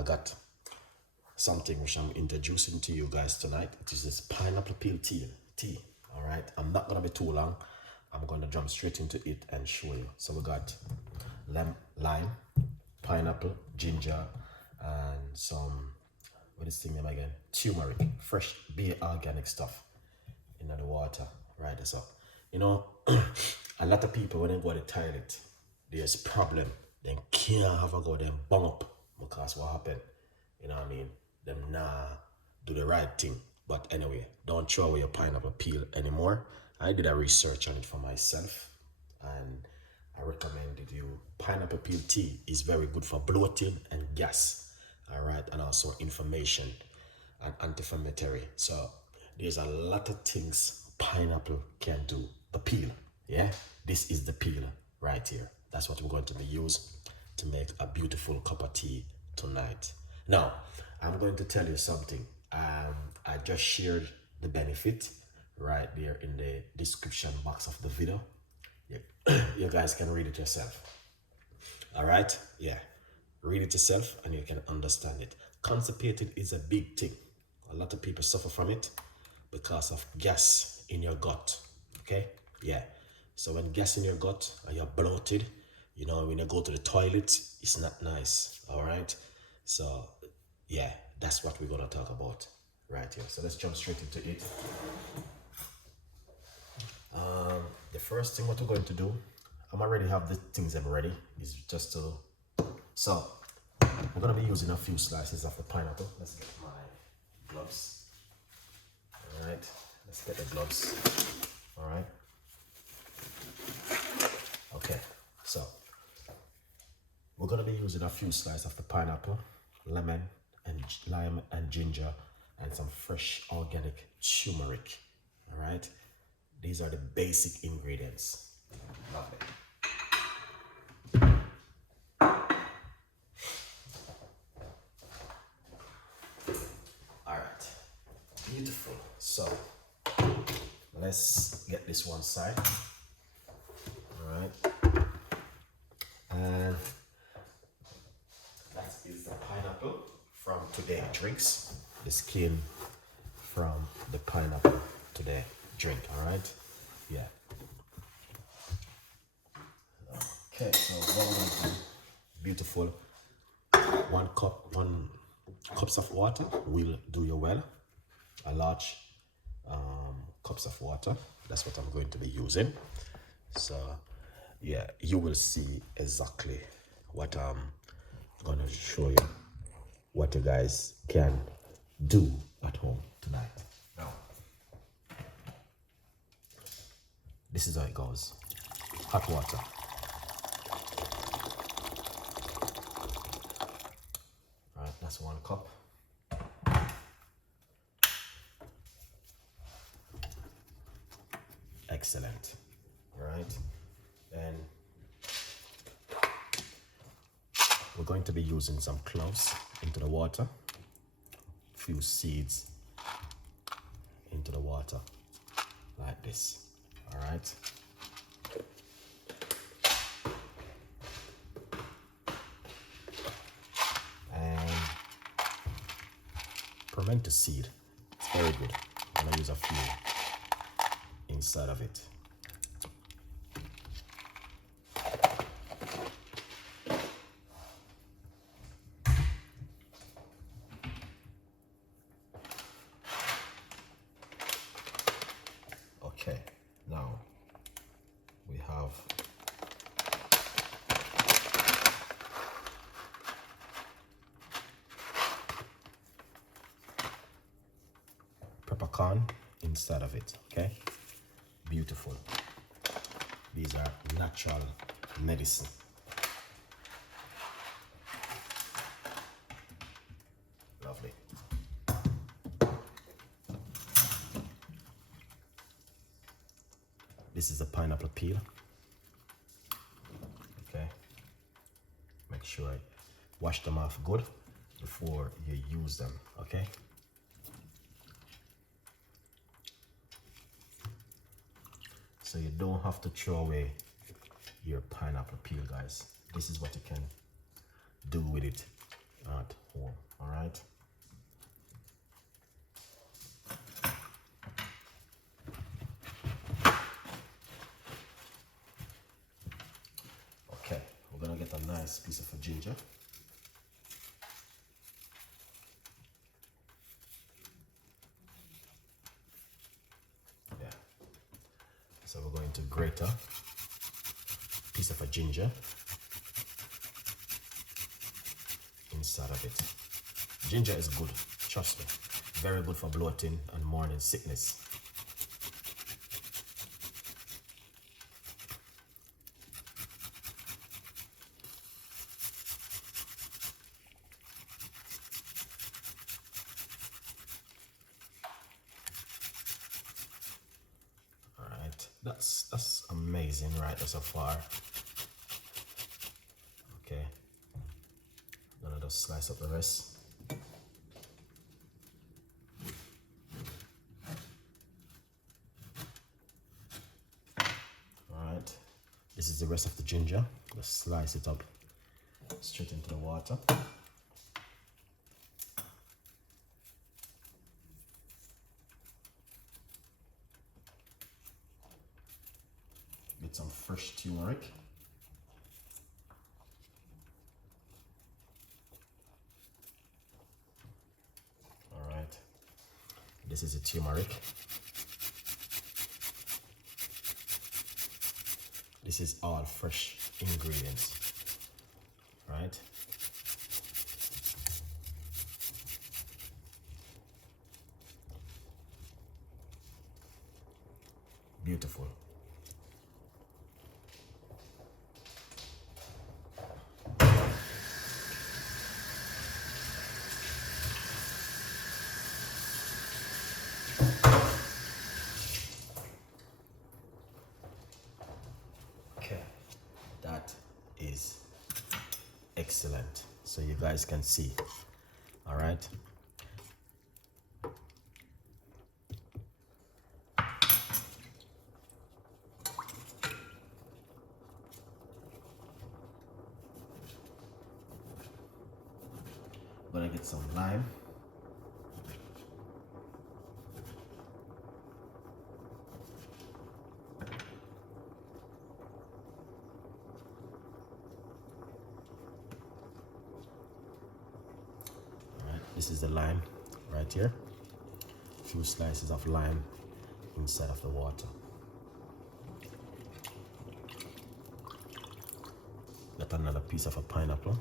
I got something which I'm introducing to you guys tonight. It is this pineapple peel tea. All right, I'm not gonna be too long. I'm gonna jump straight into it and show you. So we got lime, pineapple, ginger, and some, what is the name again? Turmeric, fresh, be organic stuff in the water. Right, this up. You know, a lot of people when they go to the toilet, there's problem. They can't have a go, them bung up because what happened? You know what I mean? Them nah do the right thing. But anyway, don't throw away your pineapple peel anymore. I did a research on it for myself, and I recommended you. Pineapple peel tea is very good for bloating and gas. All right, and also inflammation and anti-inflammatory. So there's a lot of things pineapple can do. The peel, yeah? This is the peel right here. That's what we're going to be used to make a beautiful cup of tea tonight. Now, I'm going to tell you something. I just shared the benefit right there in the description box of the video. You guys can read it yourself. All right? Yeah. Read it yourself and you can understand it. Constipated is a big thing. A lot of people suffer from it because of gas in your gut. Okay? Yeah. So when gas in your gut and you're bloated, you know, when you go to the toilet, it's not nice. All right? So, yeah, that's what we're going to talk about right here. So let's jump straight into it. The first thing what we're going to do, I'm already have the things I'm ready. Is just to, so we're going to be using a few slices of the pineapple. Let's get my gloves. All right, let's get the gloves. All right. Okay, so we're going to be using a few slices of the pineapple, lemon, and lime and ginger, and some fresh organic turmeric. All right, these are the basic ingredients. Lovely. All right, beautiful. So let's get this one side. All right, and that is the pineapple from today drinks. This came from the pineapple today drink. All right, yeah. Okay, so what we're gonna do, beautiful. One cups of water will do you well. A large cups of water. That's what I'm going to be using. So yeah, you will see exactly what I'm gonna show you, what you guys can do at home tonight. Now, this is how it goes. Hot water. All right, that's 1 cup. Excellent. All right, and we're going to be using some cloves into the water, few seeds into the water like this. All right, and pimento seed, it's very good. I'm gonna use a few inside of it. Okay, now we have peppercorn inside of it. Okay, beautiful. These are natural medicine. Lovely. This is the pineapple peel. Okay, make sure I wash them off good before you use them. Okay, so you don't have to throw away your pineapple peel, guys. This is what you can do with it at home. nice piece of a ginger. Yeah. So we're going to grate a piece of a ginger inside of it. Ginger is good, trust me. Very good for bloating and morning sickness. Alright, that's amazing right there so far. Okay. I'm gonna just slice up the rest. Alright, this is the rest of the ginger. Just slice it up straight into the water. Get some fresh turmeric. Alright, this is the turmeric. This is all fresh ingredients, right? Beautiful. That is excellent. So you guys can see. All right. I'm gonna get some lime. This is the lime right here. A few slices of lime inside of the water. Got another piece of a pineapple.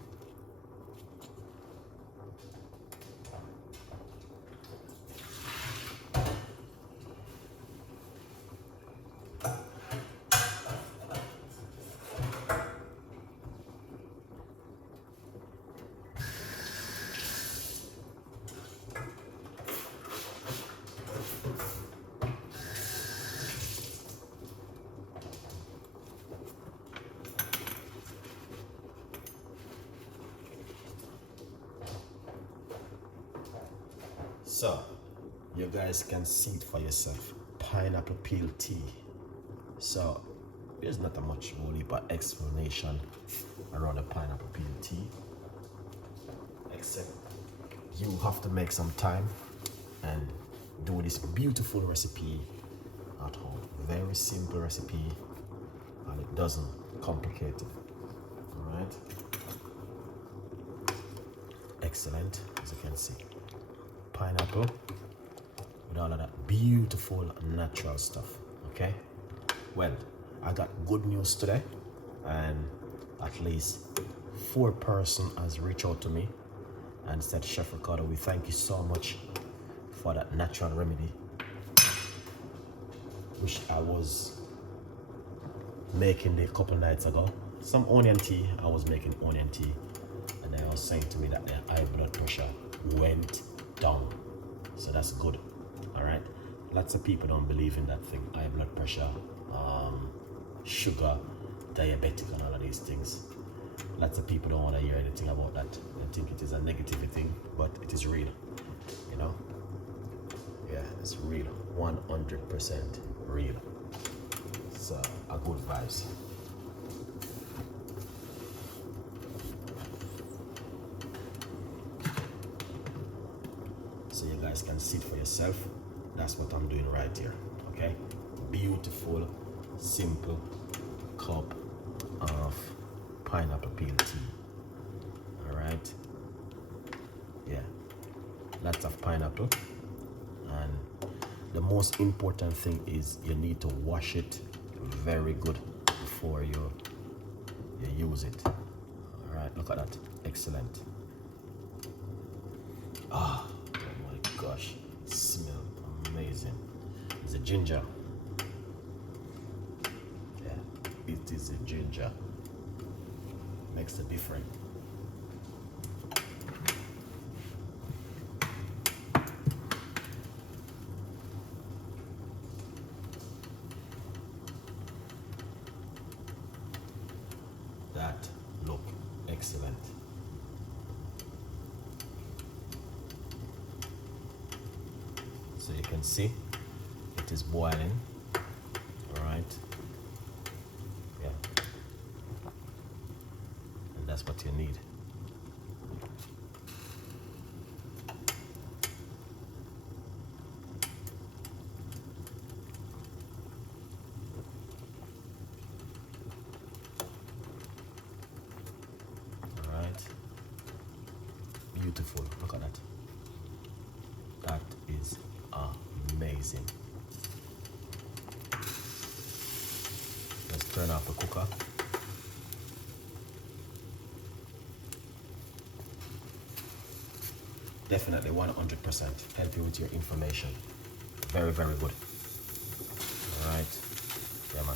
So, you guys can see it for yourself. Pineapple peel tea. So, there's not a much whole heap of explanation around the pineapple peel tea. Except you have to make some time and do this beautiful recipe at home. Very simple recipe and it doesn't complicate it. Alright? Excellent, as you can see. Pineapple with all of that beautiful natural stuff. Okay, well, I got good news today, and at least 4 persons has reached out to me and said, Chef Ricardo, we thank you so much for that natural remedy which I was making a couple nights ago. Some onion tea. I was making onion tea, and they were saying to me that their high blood pressure went down. So that's good. All right, lots of people don't believe in that thing, high blood pressure, sugar, diabetic, and all of these things. Lots of people don't want to hear anything about that. They think it is a negative thing, but it is real, you know. Yeah, it's real, 100% real. It's a good vibes. So you guys can see it for yourself. That's what I'm doing right here. Okay, beautiful, simple cup of pineapple peel tea. lots of pineapple. And the most important thing is you need to wash it very good before you use it. All right, look at that. Excellent. Oh my gosh, smell amazing. It's a ginger. Yeah, it is a ginger. Makes a difference. That look excellent. So you can see it is boiling. All right. Yeah. And that's what you need. All right. Beautiful. Look at that. That is amazing. Let's turn off the cooker. Definitely 100% help you with your information. Very, very good. All right. Yeah, man.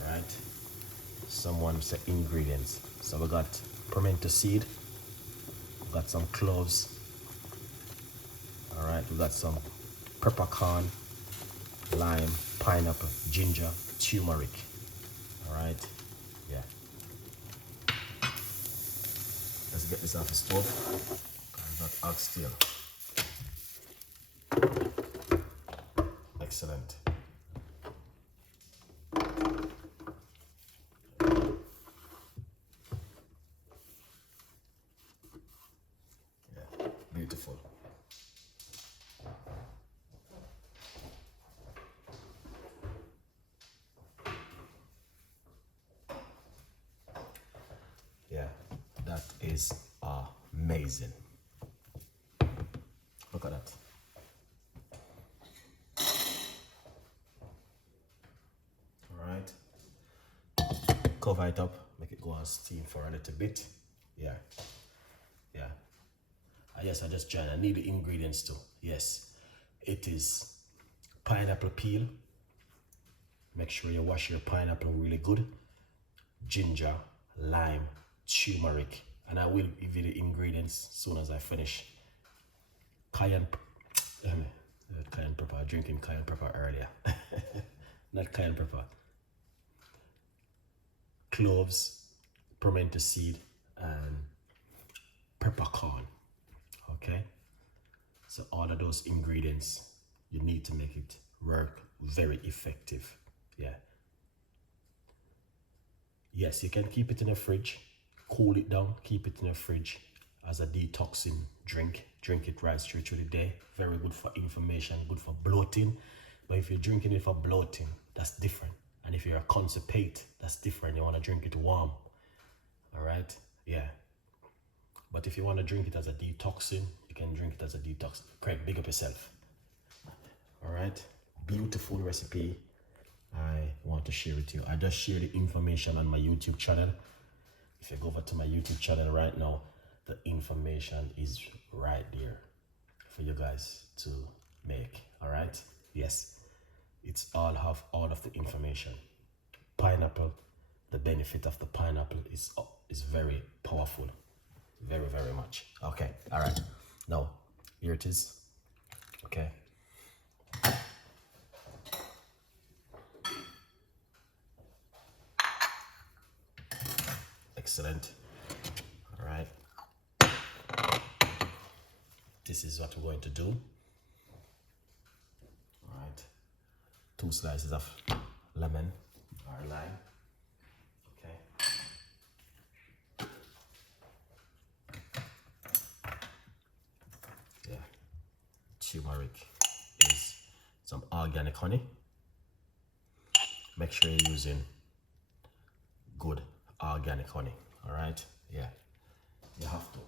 All right. Someone said ingredients. So we got pimento seed. We got some cloves. All right. We got some peppercorn, lime, pineapple, ginger, turmeric. All right. Yeah. Let's get this off the stove. It's not oxtail. Excellent. Yeah, beautiful. Yeah, that is amazing. Look at that. All right. Cover it up, make it go on steam for a little bit. Yeah. Yeah. Yes, I just joined. I need the ingredients too. Yes. It is pineapple peel. Make sure you wash your pineapple really good. Ginger, lime, turmeric. And I will give you the ingredients as soon as I finish. Cayenne pepper. Drinking cayenne pepper earlier. Not cayenne pepper. Cloves, pimento seed, and peppercorn. Okay? So all of those ingredients, you need to make it work very effective. Yeah. Yes, you can keep it in the fridge, cool it down, keep it in the fridge as a detoxing drink. Drink it right through the day. Very good for inflammation, good for bloating. But if you're drinking it for bloating, that's different. And if you're a constipate, that's different. You want to drink it warm. All right? Yeah. But if you want to drink it as a detoxing, you can drink it as a detox. Craig, big up yourself. All right? Beautiful recipe. I want to share with you. I just share the information on my YouTube channel. If you go over to my YouTube channel right now, the information is right there for you guys to make. All right? Yes. It's all of the information. Pineapple, the benefit of the pineapple is very powerful. Very, very much. Okay. All right. Now, here it is. Okay. Excellent. All right. This is what we're going to do. All right. 2 slices of lemon or lime. Okay. Yeah. turmeric is some organic honey. Make sure you're using good organic honey. All right, yeah, you have to.